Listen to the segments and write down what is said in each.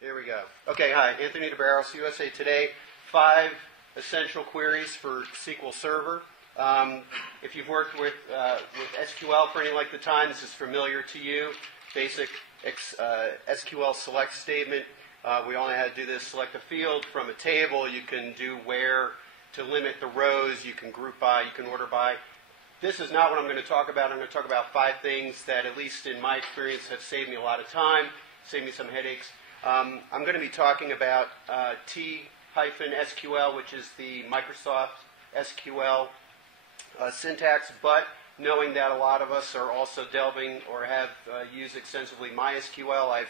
Here we go. Okay, hi, Anthony DeBarros, USA Today. 5 essential queries for SQL Server. If you've worked with SQL for any length of time, this is familiar to you. Basic SQL select statement. We only had to do this: select a field from a table. You can do where to limit the rows. You can group by. You can order by. This is not what I'm going to talk about. I'm going to talk about 5 things that, at least in my experience, have saved me a lot of time, saved me some headaches. I'm going to be talking about T-SQL, which is the Microsoft SQL syntax, but knowing that a lot of us are also delving or have used extensively MySQL,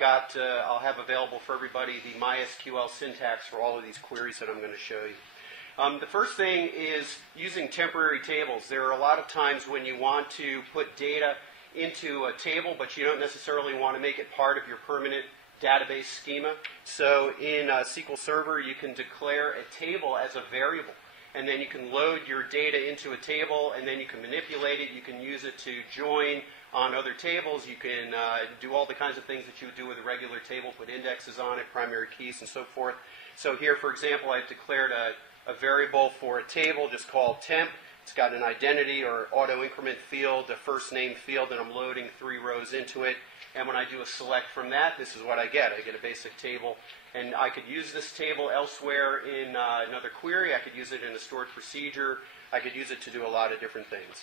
I'll have available for everybody the MySQL syntax for all of these queries that I'm going to show you. The first thing is using temporary tables. There are a lot of times when you want to put data into a table, but you don't necessarily want to make it part of your permanent database schema. So in SQL Server, you can declare a table as a variable, and then you can load your data into a table, and then you can manipulate it. You can use it to join on other tables. You can do all the kinds of things that you would do with a regular table, put indexes on it, primary keys, and so forth. So here, for example, I've declared a variable for a table just called temp. It's got an identity or auto-increment field, a first name field, and I'm loading 3 rows into it. And when I do a select from that, this is what I get. I get a basic table. And I could use this table elsewhere in another query. I could use it in a stored procedure. I could use it to do a lot of different things.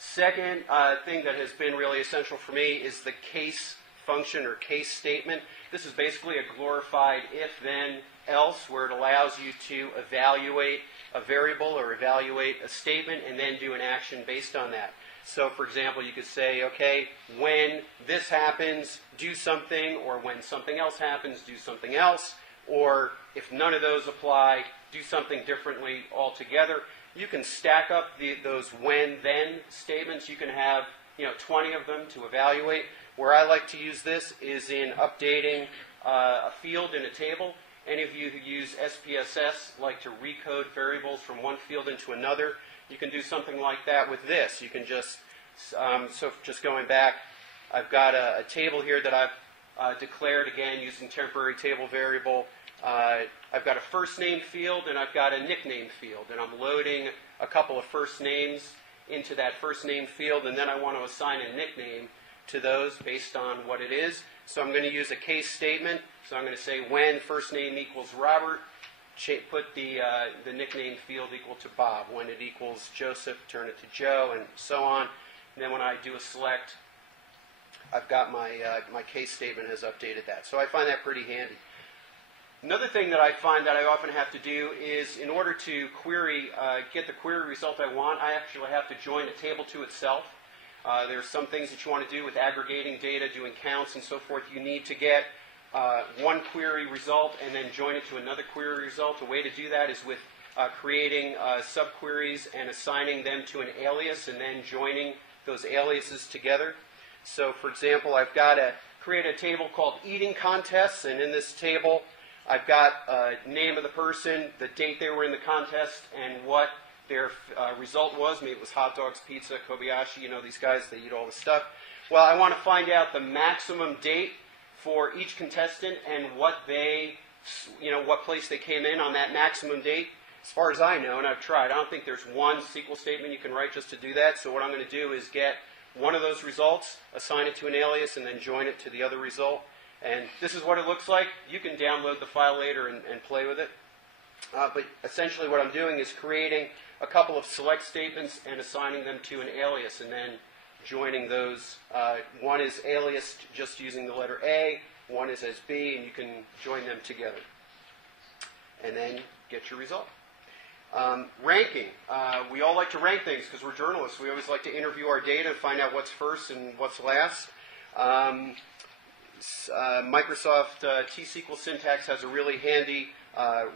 Second thing that has been really essential for me is the case function or case statement. This is basically a glorified if-then-else, where it allows you to evaluate a variable or evaluate a statement and then do an action based on that. So, for example, you could say, okay, when this happens, do something, or when something else happens, do something else, or if none of those apply, do something differently altogether. You can stack up those when-then statements. You can have 20 of them to evaluate. Where I like to use this is in updating a field in a table. Any of you who use SPSS like to recode variables from one field into another. You can do something like that with this. You can just, just going back, I've got a table here that I've declared, again, using temporary table variable. I've got a first name field and I've got a nickname field. And I'm loading a couple of first names into that first name field, and then I want to assign a nickname to those based on what it is. So I'm going to use a case statement. So I'm going to say when first name equals Robert, put the nickname field equal to Bob. When it equals Joseph, turn it to Joe, and so on. And then when I do a select, I've got my case statement has updated that. So I find that pretty handy. Another thing that I find that I often have to do is, in order to get the query result I want, I actually have to join a table to itself. There are some things that you want to do with aggregating data, doing counts, and so forth. You need to get one query result and then join it to another query result. A way to do that is with creating subqueries and assigning them to an alias and then joining those aliases together. So, for example, I've got to create a table called eating contests, and in this table I've got name of the person, the date they were in the contest, and what their result was. Maybe it was hot dogs, pizza, Kobayashi, these guys, they eat all this stuff. Well, I want to find out the maximum date for each contestant and what place they came in on that maximum date. As far as I know, and I've tried, I don't think there's one SQL statement you can write just to do that. So what I'm going to do is get one of those results, assign it to an alias, and then join it to the other result. And this is what it looks like. You can download the file later and play with it. But essentially what I'm doing is creating a couple of select statements and assigning them to an alias, and then joining those. One is aliased just using the letter A, one is as B, and you can join them together. And then get your result. Ranking. We all like to rank things because we're journalists. We always like to interview our data and find out what's first and what's last. Microsoft T-SQL syntax has a really handy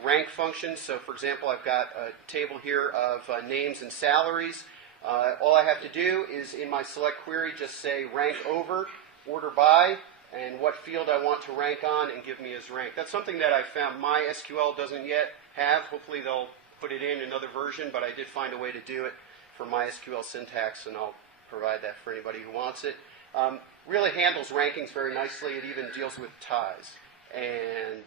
rank function. So, for example, I've got a table here of names and salaries. All I have to do is, in my select query, just say rank over, order by, and what field I want to rank on, and give me as rank. That's something that I found MySQL doesn't yet have. Hopefully they'll put it in another version, but I did find a way to do it for MySQL syntax, and I'll provide that for anybody who wants it. Really handles rankings very nicely. It even deals with ties. And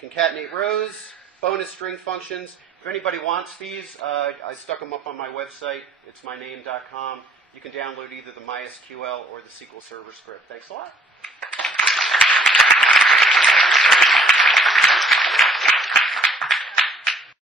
Concatenate Rows, bonus string functions. If anybody wants these, I stuck them up on my website. It's myname.com. You can download either the MySQL or the SQL Server script. Thanks a lot.